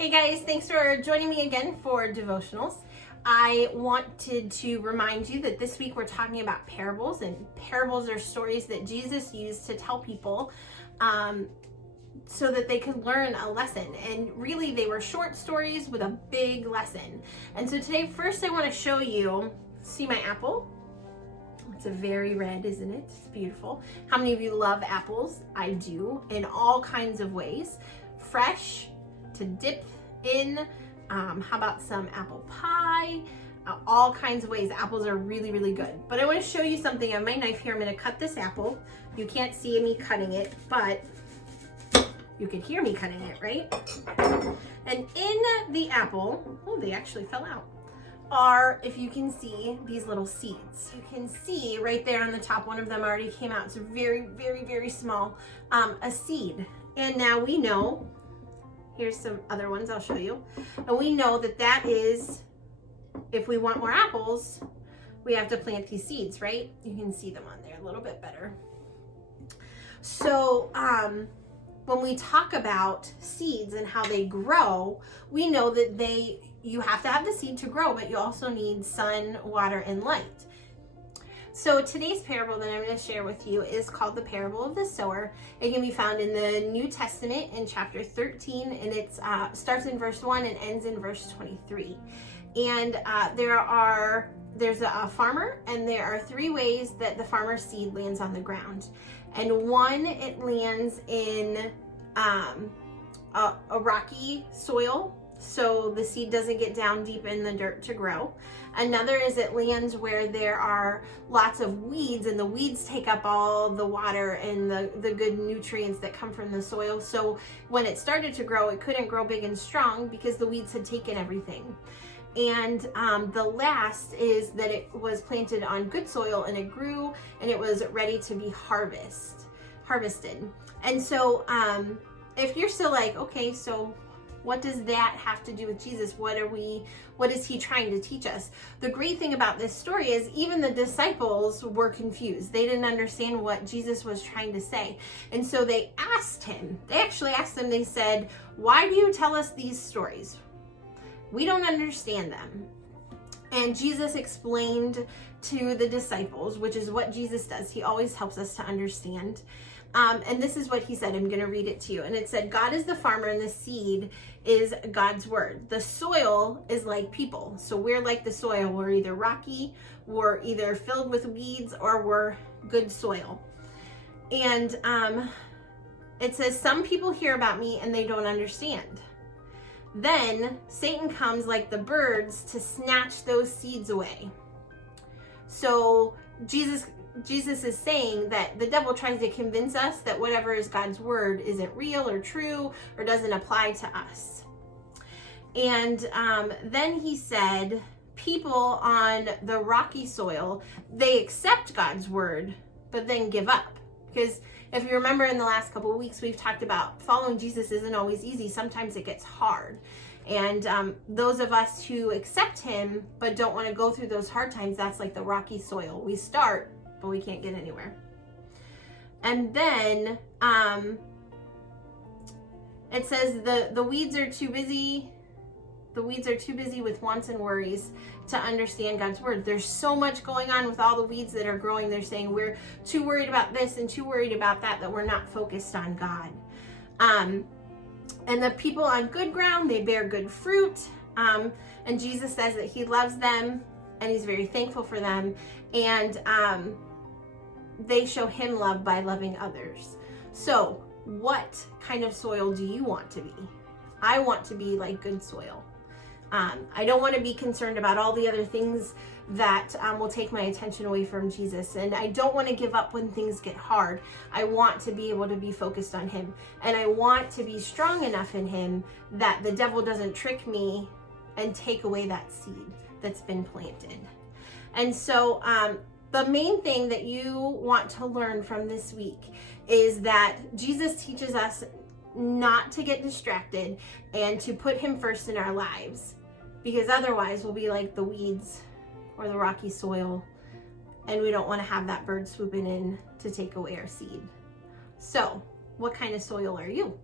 Hey guys, thanks for joining me again for devotionals. I wanted to remind you that this week we're talking about parables, and parables are stories that Jesus used to tell people so that they could learn a lesson. And really, they were short stories with a big lesson. And so today, first I want to show you, see my apple? It's a very red, isn't it? It's beautiful. How many of you love apples? I do, in all kinds of ways. Fresh, to dip in, how about some apple pie? All kinds of ways. Apples are really, really good. But I want to show you something on my knife here. I'm going to cut this apple. You can't see me cutting it, but you can hear me cutting it, right? And in the apple, oh, they actually fell out, are, if you can see, these little seeds. You can see right there on the top, one of them already came out. It's very, very, very small, a seed. And now we know, here's some other ones I'll show you. And we know that that is, if we want more apples, we have to plant these seeds, right? You can see them on there a little bit better. So when we talk about seeds and how they grow, we know that you have to have the seed to grow, but you also need sun, water, and light. So today's parable that I'm going to share with you is called the parable of the sower. It can be found in the New Testament in chapter 13, and it starts in verse 1 and ends in verse 23. And there's a farmer, and there are three ways that the farmer's seed lands on the ground. And one, it lands in a rocky soil, so the seed doesn't get down deep in the dirt to grow. Another is it lands where there are lots of weeds, and the weeds take up all the water and the good nutrients that come from the soil. So when it started to grow, it couldn't grow big and strong because the weeds had taken everything. And the last is that it was planted on good soil, and it grew, and it was ready to be harvested. And so if you're still like, okay, so what does that have to do with Jesus? What is he trying to teach us? The great thing about this story is even the disciples were confused. They didn't understand what Jesus was trying to say. And so they asked him, they said, why do you tell us these stories? We don't understand them. And Jesus explained to the disciples, which is what Jesus does. He always helps us to understand. And this is what he said. I'm going to read it to you. And it said, God is the farmer, and the seed is God's word. The soil is like people. So we're like the soil. We're either rocky, we're either filled with weeds, or we're good soil. And it says, some people hear about me and they don't understand. Then Satan comes like the birds to snatch those seeds away. So Jesus is saying that the devil tries to convince us that whatever is God's word isn't real or true or doesn't apply to us. And then he said, people on the rocky soil, they accept God's word, but then give up. Because if you remember in the last couple of weeks, we've talked about following Jesus isn't always easy. Sometimes it gets hard. And those of us who accept him but don't want to go through those hard times, that's like the rocky soil. We start, but we can't get anywhere. And then it says the weeds are too busy. The weeds are too busy with wants and worries to understand God's word. There's so much going on with all the weeds that are growing. They're saying we're too worried about this and too worried about that we're not focused on God. And the people on good ground, they bear good fruit. And Jesus says that he loves them and he's very thankful for them. And they show him love by loving others. So what kind of soil do you want to be? I want to be like good soil. I don't want to be concerned about all the other things that will take my attention away from Jesus. And I don't want to give up when things get hard. I want to be able to be focused on him. And I want to be strong enough in him that the devil doesn't trick me and take away that seed that's been planted. And so the main thing that you want to learn from this week is that Jesus teaches us not to get distracted and to put him first in our lives, because otherwise we'll be like the weeds or the rocky soil, and we don't want to have that bird swooping in to take away our seed. So what kind of soil are you?